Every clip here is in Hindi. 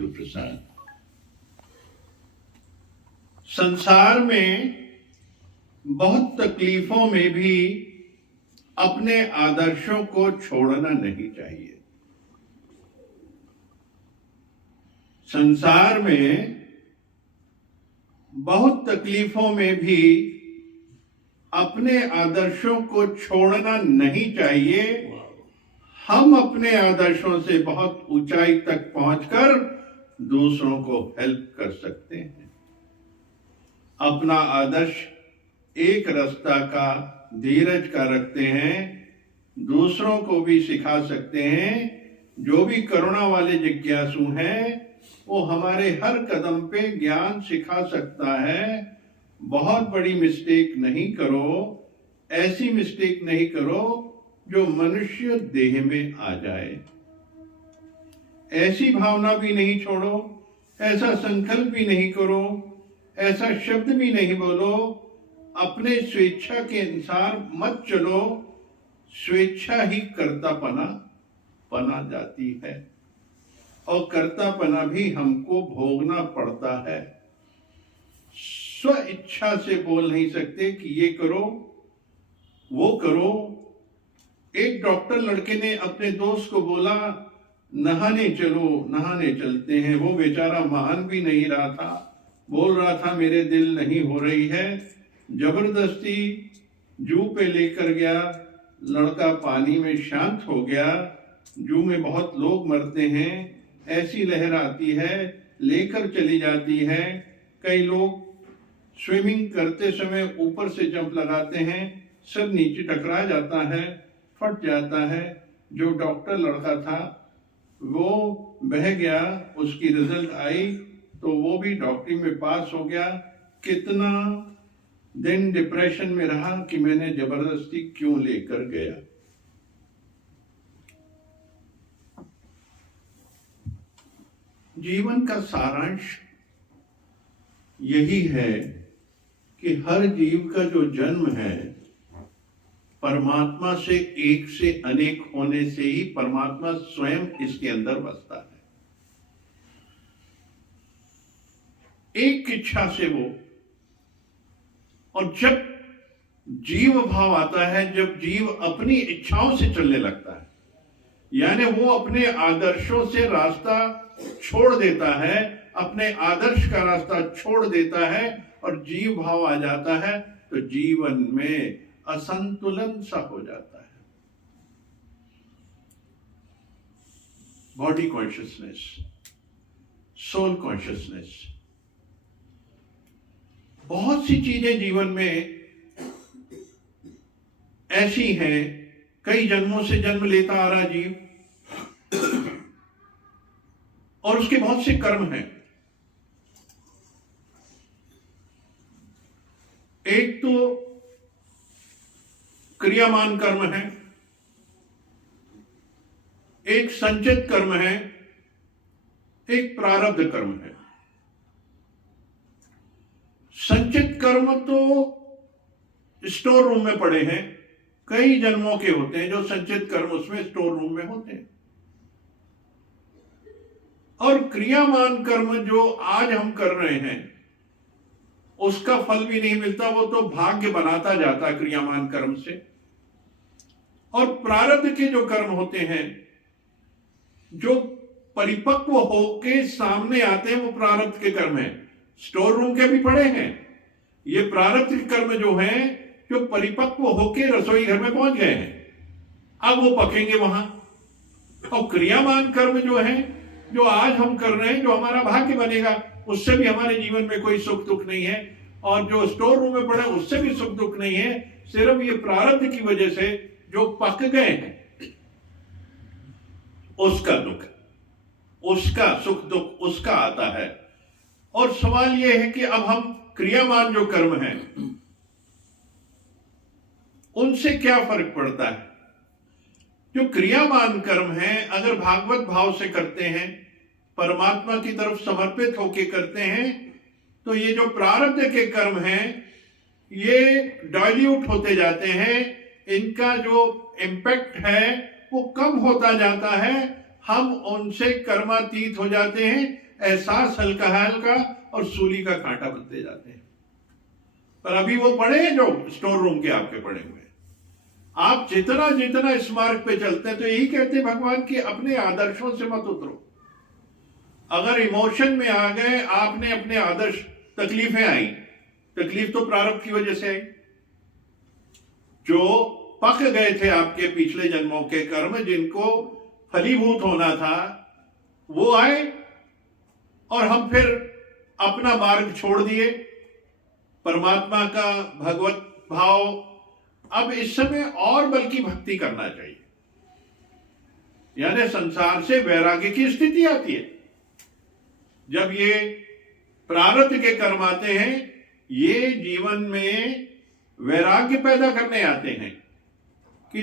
गुरु प्रसाद। संसार में बहुत तकलीफों में भी अपने आदर्शों को छोड़ना नहीं चाहिए। संसार में बहुत तकलीफों में भी अपने आदर्शों को छोड़ना नहीं चाहिए। हम अपने आदर्शों से बहुत ऊंचाई तक पहुंचकर दूसरों को हेल्प कर सकते हैं। अपना आदर्श एक रास्ता का, धीरज का रखते हैं, दूसरों को भी सिखा सकते हैं। जो भी करुणा वाले जिज्ञासु हैं वो हमारे हर कदम पे ज्ञान सिखा सकता है। बहुत बड़ी मिस्टेक नहीं करो, ऐसी मिस्टेक नहीं करो जो मनुष्य देह में आ जाए। ऐसी भावना भी नहीं छोड़ो, ऐसा संकल्प भी नहीं करो, ऐसा शब्द भी नहीं बोलो, अपने स्वेच्छा के अनुसार मत चलो। स्वेच्छा ही कर्तापना बना जाती है और कर्तापना भी हमको भोगना पड़ता है। स्व इच्छा से बोल नहीं सकते कि ये करो वो करो। एक डॉक्टर लड़के ने अपने दोस्त को बोला नहाने चलो, नहाने चलते हैं। वो बेचारा मान भी नहीं रहा था, बोल रहा था मेरे दिल नहीं हो रही है। जबरदस्ती जू पे लेकर गया, लड़का पानी में शांत हो गया। जू में बहुत लोग मरते हैं, ऐसी लहर आती है, लेकर चली जाती है। कई लोग स्विमिंग करते समय ऊपर से जंप लगाते हैं, सब नीचे टकरा जाता है, फट जाता है। जो डॉक्टर लड़का था वो बह गया, उसकी रिजल्ट आई तो वो भी डॉक्टरी में पास हो गया। कितना दिन डिप्रेशन में रहा कि मैंने जबरदस्ती क्यों लेकर गया। जीवन का सारांश यही है कि हर जीव का जो जन्म है परमात्मा से एक से अनेक होने से ही परमात्मा स्वयं इसके अंदर बसता है। एक इच्छा से वो, और जब जीव भाव आता है, जब जीव अपनी इच्छाओं से चलने लगता है, यानी वो अपने आदर्शों से रास्ता छोड़ देता है, अपने आदर्श का रास्ता छोड़ देता है और जीव भाव आ जाता है, तो जीवन में असंतुलन सा हो जाता है। बॉडी कॉन्शियसनेस, सोल कॉन्शियसनेस, बहुत सी चीजें जीवन में ऐसी हैं। कई जन्मों से जन्म लेता आ रहा जीव और उसके बहुत से कर्म हैं। एक तो क्रियामान कर्म है, एक संचित कर्म है, एक प्रारब्ध कर्म है। संचित कर्म तो स्टोर रूम में पड़े हैं, कई जन्मों के होते हैं जो संचित कर्म उसमें स्टोर रूम में होते हैं। और क्रियामान कर्म जो आज हम कर रहे हैं उसका फल भी नहीं मिलता, वो तो भाग्य बनाता जाता है क्रियामान कर्म से। और प्रारब्ध के जो कर्म होते हैं जो परिपक्व होके सामने आते हैं वो प्रारब्ध के कर्म हैं। स्टोर रूम के भी पड़े हैं, ये प्रारब्ध के कर्म जो हैं जो परिपक्व होके रसोई घर में पहुंच गए हैं, अब वो पकेंगे वहां। और क्रियामान कर्म जो है जो आज हम कर रहे हैं, जो हमारा भाग्य बनेगा, उससे भी हमारे जीवन में कोई सुख दुख नहीं है। और जो स्टोर रूम में पड़े उससे भी सुख दुख नहीं है। सिर्फ ये प्रारब्ध की वजह से जो पक गए हैं उसका दुख, उसका सुख दुख उसका आता है। और सवाल यह है कि अब हम क्रियामान जो कर्म हैं उनसे क्या फर्क पड़ता है। जो क्रियामान कर्म हैं अगर भागवत भाव से करते हैं, परमात्मा की तरफ समर्पित होकर करते हैं, तो ये जो प्रारब्ध के कर्म हैं ये डाइल्यूट होते जाते हैं, इनका जो इम्पैक्ट है वो कम होता जाता है, हम उनसे कर्मातीत हो जाते हैं। एहसास हल्का हल्का और सूली का कांटा बनते जाते हैं। पर अभी वो पड़े हैं जो स्टोर रूम के आपके पड़े हुए। आप जितना जितना इस मार्ग पे चलते हैं, तो यही कहते हैं भगवान कि अपने आदर्शों से मत उतरो। अगर इमोशन में आ गए, आपने अपने आदर्श, तकलीफें आई, तकलीफ तो प्रारब्ध की वजह से आई, जो पक गए थे आपके पिछले जन्मों के कर्म, जिनको फलीभूत होना था, वो आए और हम फिर अपना मार्ग छोड़ दिए, परमात्मा का भगवत भाव। अब इस समय और बल्कि भक्ति करना चाहिए, यानी संसार से वैराग्य की स्थिति आती है। जब ये प्रारब्ध के कर्म आते हैं, ये जीवन में वैराग्य पैदा करने आते हैं कि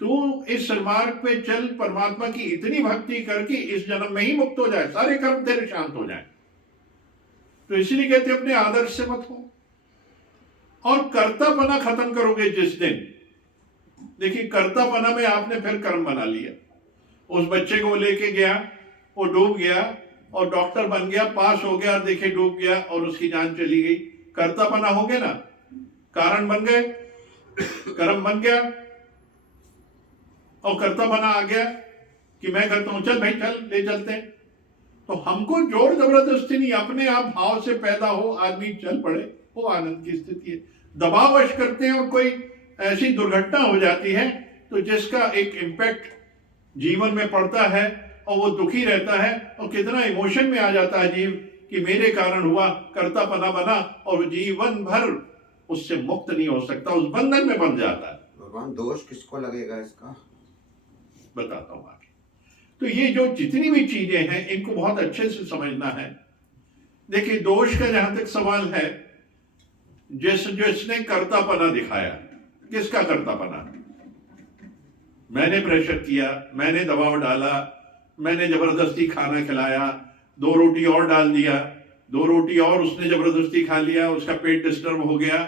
तू इस मार्ग पे चल, परमात्मा की इतनी भक्ति करके इस जन्म में ही मुक्त हो जाए, सारे कर्म तेरे शांत हो जाए। तो इसलिए कहते अपने आदर्श से मत हो, और कर्तापना खत्म करोगे जिस दिन। देखिए, कर्तापना में आपने फिर कर्म बना लिया। उस बच्चे को लेके गया, वो डूब गया और डॉक्टर बन गया, पास हो गया, और देखिए डूब गया और उसकी जान चली गई। कर्तापना हो गया ना, कारण बन गए, कर्म बन गया, और कर्तापना आ गया कि मैं करता हूं, चल भाई चल, ले चलते हैं। तो हमको जोर जबरदस्ती नहीं, अपने आप भाव से पैदा हो, आदमी चल पड़े, वो आनंद की स्थिति है। दबावश करते हैं और कोई ऐसी दुर्घटना हो जाती है तो जिसका एक इम्पैक्ट जीवन में पड़ता है और वो दुखी रहता है, और कितना इमोशन में आ जाता है जीव कि मेरे कारण हुआ, कर्तापना बना, और जीवन भर उससे मुक्त नहीं हो सकता, उस बंधन में बंध जाता है। भगवान, दोष किसको लगेगा इसका? बताता हूं आगे। तो ये जो जितनी भी चीजें हैं, इनको बहुत अच्छे से समझना है। देखिए, दोष का जहां तक सवाल है, जिसने कर्तापना दिखाया, किसका कर्तापना? मैंने प्रेशर किया, मैंने दबाव डाला, मैंने जबरदस्ती खाना खिलाया, 2 रोटी और डाल दिया, 2 रोटी और उसने जबरदस्ती खा लिया, उसका पेट डिस्टर्ब हो गया,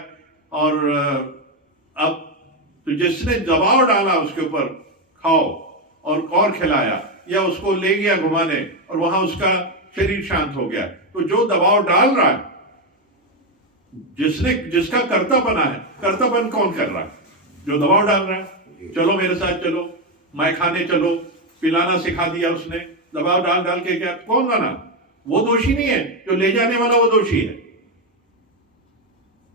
और अब तो जिसने दबाव डाला उसके ऊपर, खाओ और खिलाया, या उसको ले गया घुमाने और वहां उसका शरीर शांत हो गया, तो जो दबाव डाल रहा है, जिसका कर्तापना है, कर्तापन कौन कर रहा है? जो दबाव डाल रहा है। चलो मेरे साथ चलो, मैं खाने चलो, पिलाना सिखा दिया उसने, दबाव डाल डाल के। क्या कौन बना? वो दोषी नहीं है, जो ले जाने वाला वो दोषी है।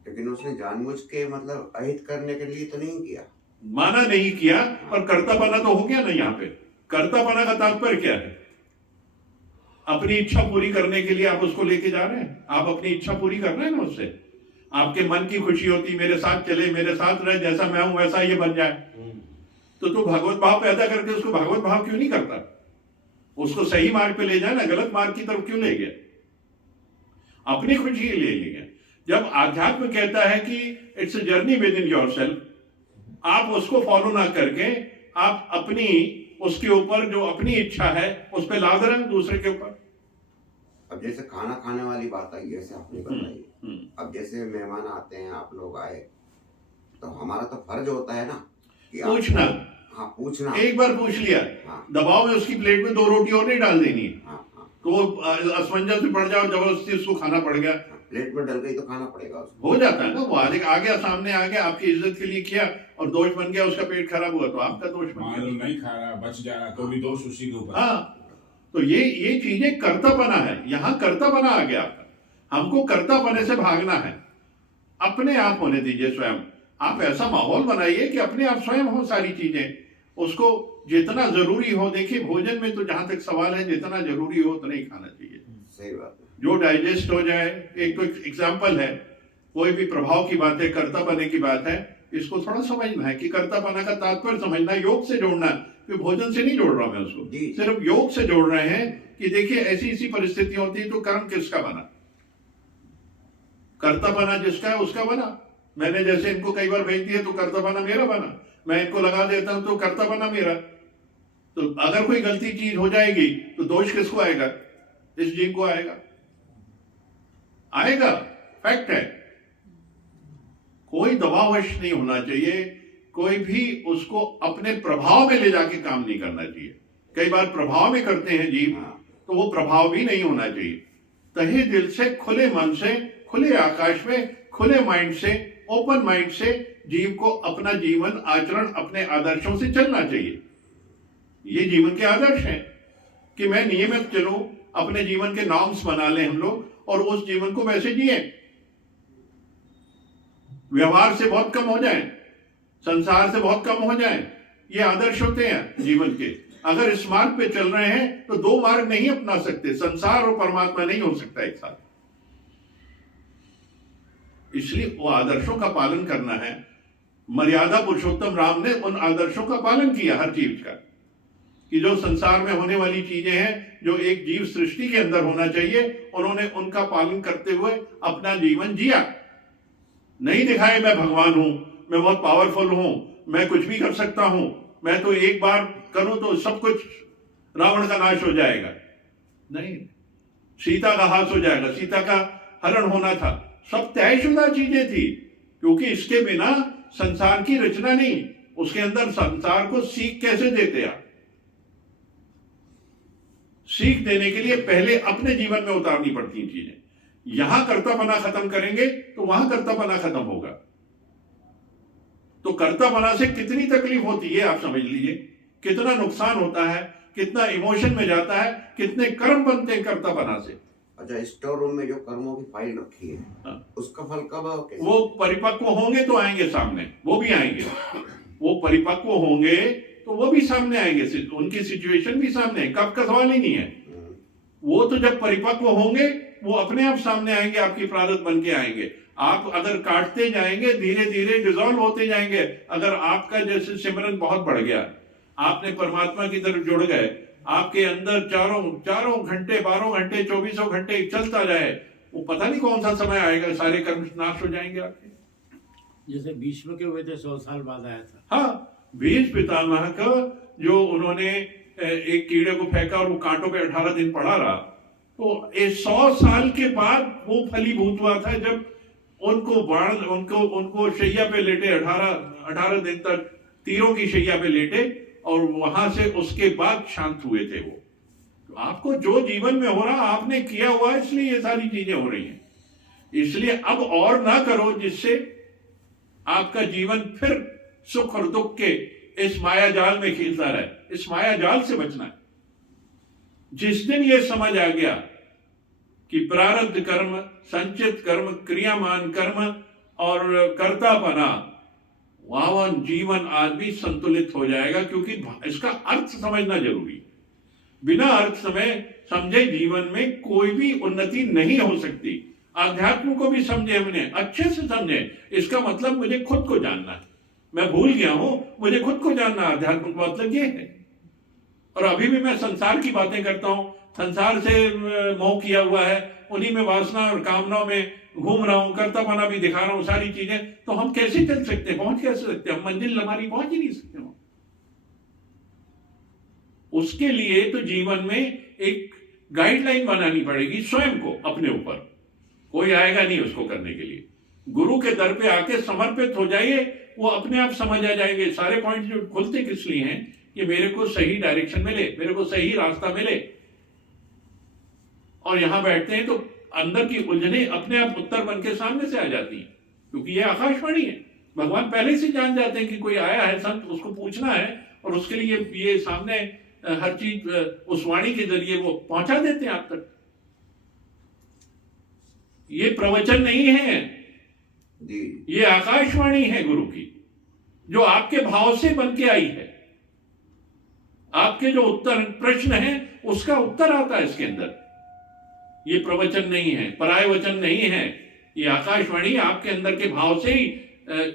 लेकिन उसने जानबूझ के, मतलब अहित करने के लिए तो नहीं किया, माना नहीं किया, और कर्तापना तो हो गया ना। यहाँ पे कर्तापना का तात्पर्य क्या है? अपनी इच्छा पूरी करने के लिए आप उसको लेके जा रहे हैं, आप अपनी इच्छा पूरी कर रहे हैं ना उससे। आपके मन की खुशी होती, मेरे साथ चले, मेरे साथ रहे, जैसा मैं हूं वैसा ये बन जाए। तो तू भगवत भाव पैदा करके उसको भगवत भाव क्यों नहीं करता? उसको सही मार्ग पे ले जाए ना, गलत मार्ग की तरफ क्यों ले गया? अपनी खुशी के लिए ले गया। जब आध्यात्म कहता है कि it's a journey with in yourself, आप उसको फॉलो ना करके आप अपनी, उसके ऊपर जो अपनी इच्छा है उस पर लाद रहे हैं दूसरे के ऊपर। अब जैसे खाना खाने वाली बात आई, जैसे आपने बताई, अब जैसे मेहमान आते हैं, आप लोग आए, तो हमारा तो फर्ज होता है ना कि पूछना। हाँ, पूछना। एक बार पूछ लिया, हाँ, दबाव में उसकी प्लेट में 2 रोटी और नहीं डाल देनी है। हाँ, हाँ, तो वो असमंजस में पड़ जाओ, जबरदस्ती उसको खाना पड़ गया, प्लेट में डल गई तो खाना पड़ेगा उसको। हो जाता है ना। वो आ गया, सामने आ गया, आपकी इज्जत के लिए किया और दोष बन गया, उसका पेट खराब हुआ तो आपका दोष बन गया। नहीं खा रहा, बच जा रहा, तो भी दोष उसी के ऊपर। हाँ, तो ये चीजें कर्तापना है। यहाँ कर्तापना आ गया आपका। हमको कर्तापने से भागना है, अपने आप होने दीजिए स्वयं। आप ऐसा माहौल बनाइए कि अपने आप स्वयं हो सारी चीजें, उसको जितना जरूरी हो। देखिए, भोजन में तो जहां तक सवाल है, जितना जरूरी हो उतना ही खाना चाहिए। सही बात है। जो डाइजेस्ट हो जाए। एक तो एग्जाम्पल है, कोई भी प्रभाव की बात है, कर्तापने की बात है, इसको थोड़ा समझना है कि कर्तापना का तात्पर्य समझना, योग से जोड़ना। कि भोजन से नहीं जोड़ रहा मैं उसको, सिर्फ योग से जोड़ रहे हैं कि देखिए ऐसी ऐसी परिस्थिति होती है तो कर्म किसका बना? कर्तापना जिसका है उसका बना। मैंने जैसे इनको कई बार भेज दिया तो कर्तापना मेरा बना, मैं इनको लगा देता हूं तो कर्तापना मेरा। तो अगर कोई गलती चीज हो जाएगी तो दोष किसको आएगा? इस जीव को आएगा, आएगा, फैक्ट है। कोई दबावश नहीं होना चाहिए, कोई भी उसको अपने प्रभाव में ले जाके काम नहीं करना चाहिए। कई बार प्रभाव में करते हैं जीव, तो वो प्रभाव भी नहीं होना चाहिए। तहे दिल से, खुले मन से, खुले आकाश में, खुले माइंड से, ओपन माइंड से जीव को अपना जीवन आचरण अपने आदर्शों से चलना चाहिए। ये जीवन के आदर्श हैं कि मैं नियमित चलूं, अपने जीवन के नॉर्म्स बना लें हम लोग और उस जीवन को वैसे जिए, व्यवहार से बहुत कम हो जाए, संसार से बहुत कम हो जाए। ये आदर्श होते हैं जीवन के। अगर इस मार्ग पे चल रहे हैं तो दो मार्ग नहीं अपना सकते, संसार और परमात्मा नहीं हो सकता एक साथ। इसलिए वो आदर्शों का पालन करना है। मर्यादा पुरुषोत्तम राम ने उन आदर्शों का पालन किया हर चीज का, कि जो संसार में होने वाली चीजें हैं, जो एक जीव सृष्टि के अंदर होना चाहिए, उन्होंने उनका पालन करते हुए अपना जीवन जिया। नहीं दिखाए मैं भगवान हूं, मैं बहुत पावरफुल हूं, मैं कुछ भी कर सकता हूं, मैं तो एक बार करूं तो सब कुछ रावण का नाश हो जाएगा। नहीं, सीता का हास हो जाएगा, सीता का हरण होना था, सब तयशुदा चीजें थी, क्योंकि इसके बिना संसार की रचना नहीं। उसके अंदर संसार को सीख कैसे देते आप? सीख देने के लिए पहले अपने जीवन में उतारनी पड़ती हैं चीजें। यहां कर्तापना खत्म करेंगे तो वहां कर्तापना खत्म होगा। तो कर्तापना से कितनी तकलीफ होती है आप समझ लीजिए, कितना नुकसान होता है, कितना इमोशन में जाता है, कितने कर्म बनते हैं कर्तापना से। अच्छा, स्टोर रूम में जो कर्मों की फाइल रखी है, हाँ। उसका फल कब कैसे? वो परिपक्व होंगे तो आएंगे सामने, वो भी आएंगे। वो परिपक्व होंगे तो वो भी सामने आएंगे, उनकी सिचुएशन भी सामने है, कब का सवाल ही नहीं है। वो तो जब परिपक्व होंगे वो अपने आप सामने आएंगे, आपकी प्रारब्ध बन के आएंगे। आप अगर काटते जाएंगे धीरे धीरे डिजॉल्व होते जाएंगे। अगर आपका जैसे सिमरन बहुत बढ़ गया, आपने परमात्मा की तरफ जुड़ गए, आपके अंदर चारों घंटे, 12 घंटे, 24 घंटे चलता जाए, वो पता नहीं कौन सा समय आएगा, सारे कर्म नाश हो जाएंगे आपके। जैसे भीष्म के हुए थे 100 साल बाद आया था। हाँ, भीष्म पितामह का जो उन्होंने एक कीड़े को फेंका और वो कांटों पे 18 दिन पड़ा रहा, तो 100 साल के बाद वो फलीभूत हुआ था जब उनको शैया पे लेटे 18 दिन तक तीरों की शैया पे लेटे, और वहां से उसके बाद शांत हुए थे वो। तो आपको जो जीवन में हो रहा आपने किया हुआ है, इसलिए ये सारी चीजें हो रही हैं। इसलिए अब और ना करो जिससे आपका जीवन फिर सुख और दुख के इस माया जाल में खेलता रहे। इस माया जाल से बचना है। जिस दिन ये समझ आ गया कि प्रारब्ध कर्म, संचित कर्म, क्रियामान कर्म और कर्तापना, वहां जीवन आदमी संतुलित हो जाएगा, क्योंकि इसका अर्थ समझना जरूरी है। बिना अर्थ समझे जीवन में कोई भी उन्नति नहीं हो सकती। आध्यात्म को भी समझे, हमने अच्छे से समझे। इसका मतलब मुझे खुद को जानना है। मैं भूल गया हूं, मुझे खुद को जानना। अध्यात्म का मतलब ये है। और अभी भी मैं संसार की बातें करता हूं, संसार से मोह किया हुआ है, उन्हीं में वासना और कामनाओं में घूम रहा हूं, कर्तापना भी दिखा रहा हूं, सारी चीजें। तो हम कैसे चल सकते हैं, पहुंच कैसे सकते हैं? हम मंजिल हमारी पहुंच ही नहीं सकते। उसके लिए तो जीवन में एक गाइडलाइन बनानी पड़ेगी स्वयं को, अपने ऊपर। कोई आएगा नहीं उसको करने के लिए। गुरु के दर पे आके समर्पित हो जाइए, वो अपने आप समझ आ जाएंगे। सारे पॉइंट जो खुलते किस लिए हैं कि मेरे को सही डायरेक्शन मिले, मेरे को सही रास्ता मिले। और यहां बैठते हैं तो अंदर की उलझने अपने आप उत्तर बन के सामने से आ जाती हैं, क्योंकि ये आकाशवाणी है। भगवान पहले से जान जाते हैं कि कोई आया है संत, उसको पूछना है, और उसके लिए ये सामने हर चीज उस वाणी के जरिए वो पहुंचा देते हैं आप तक। ये प्रवचन नहीं है, ये आकाशवाणी है गुरु की, जो आपके भाव से बन के आई है। आपके जो उत्तर प्रश्न है उसका उत्तर आता है इसके अंदर। ये प्रवचन नहीं है, पराय वचन नहीं है, ये आकाशवाणी आपके अंदर के भाव से ही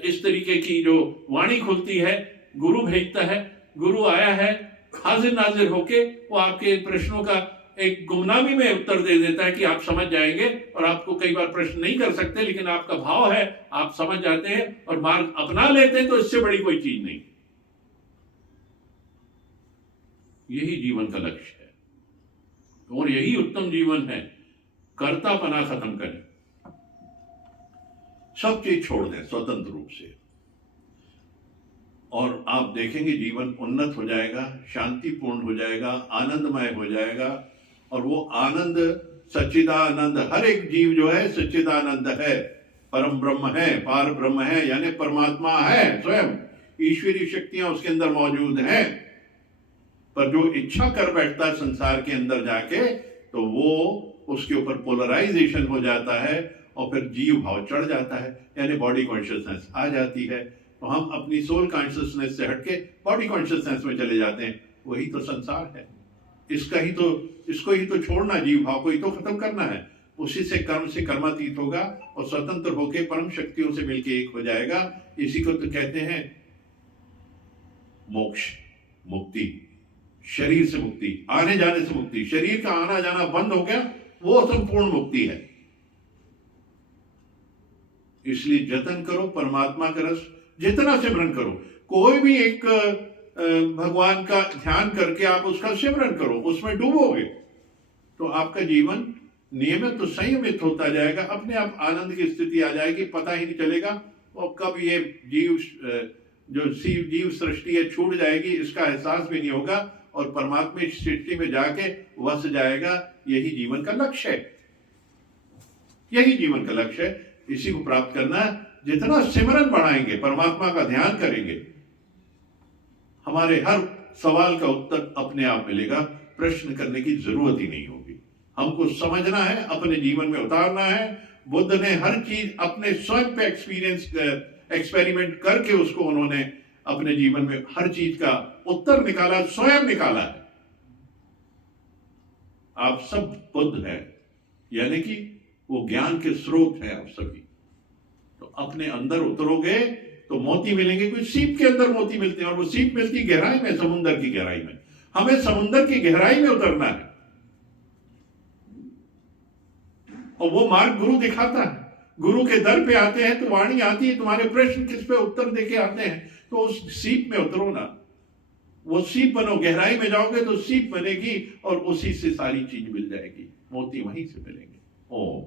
इस तरीके की जो वाणी खुलती है। गुरु भेजता है, गुरु आया है, हाजिर नाजिर होके वो आपके प्रश्नों का एक गुमनामी में उत्तर दे देता है कि आप समझ जाएंगे। और आपको कई बार प्रश्न नहीं कर सकते, लेकिन आपका भाव है, आप समझ जाते हैं और मार्ग अपना लेते हैं। तो इससे बड़ी कोई चीज नहीं। यही जीवन का लक्ष्य है और यही उत्तम जीवन है। कर्तापना खत्म करें, सब चीज छोड़ दें स्वतंत्र रूप से, और आप देखेंगे जीवन उन्नत हो जाएगा, शांतिपूर्ण हो जाएगा, आनंदमय हो जाएगा। और वो आनंद सच्चिदानंद, हर एक जीव जो है सच्चिदानंद है, परम ब्रह्म है, पार ब्रह्म है, यानी परमात्मा है स्वयं, ईश्वरीय शक्तियां उसके अंदर मौजूद हैं। पर जो इच्छा कर बैठता है संसार के अंदर जाके, तो वो उसके ऊपर पोलराइजेशन हो जाता है और फिर जीव भाव चढ़ जाता है, यानी बॉडी कॉन्शियसनेस आ जाती है। तो हम अपनी सोल कॉन्शियसनेस से हटके बॉडी कॉन्शियसनेस में चले जाते हैं। वही तो संसार है, इसको ही तो छोड़ना, जीव भाव को ही तो खत्म करना है। उसी से कर्मातीत होगा और स्वतंत्र होकर परम शक्तियों से मिलके एक हो जाएगा। इसी को तो कहते हैं मोक्ष, मुक्ति, शरीर से मुक्ति, आने जाने से मुक्ति। शरीर का आना जाना बंद हो गया, वो संपूर्ण मुक्ति है। इसलिए जतन करो परमात्मा का रस, जितना सिमरन करो। कोई भी एक भगवान का ध्यान करके आप उसका सिमरन करो, उसमें डूबोगे तो आपका जीवन नियमित तो संयमित होता जाएगा, अपने आप आनंद की स्थिति आ जाएगी, पता ही नहीं चलेगा। और कब ये जीव सृष्टि है छूट जाएगी, इसका एहसास भी नहीं होगा और परमात्मा की सृष्टि में जाके वस जाएगा। यही जीवन का लक्ष्य है, यही जीवन का लक्ष्य है। इसी को प्राप्त करना है। जितना सिमरन बढ़ाएंगे, परमात्मा का ध्यान करेंगे, हमारे हर सवाल का उत्तर अपने आप मिलेगा, प्रश्न करने की जरूरत ही नहीं होगी। हमको समझना है, अपने जीवन में उतारना है। बुद्ध ने हर चीज अपने स्वयं पे एक्सपेरिमेंट करके उसको उन्होंने अपने जीवन में हर चीज का उत्तर निकाला, स्वयं निकाला है। आप सब बुद्ध हैं, यानी कि वो ज्ञान के स्रोत हैं आप सभी। तो अपने अंदर उतरोगे तो मोती मिलेंगे। कुछ सीप के अंदर मोती मिलते हैं और वो सीप मिलती गहराई में, समुद्र की गहराई में। हमें समुद्र की गहराई में उतरना है और वो मार्ग गुरु दिखाता है। गुरु के दर पे आते हैं तो वाणी आती है, तुम्हारे प्रश्न किस पे उत्तर देके आते हैं। तो उस सीप में उतरो ना, वो सीप बनो। गहराई में जाओगे तो सीप बनेगी और उसी से सारी चीज मिल जाएगी, मोती वहीं से मिलेंगे। ओम।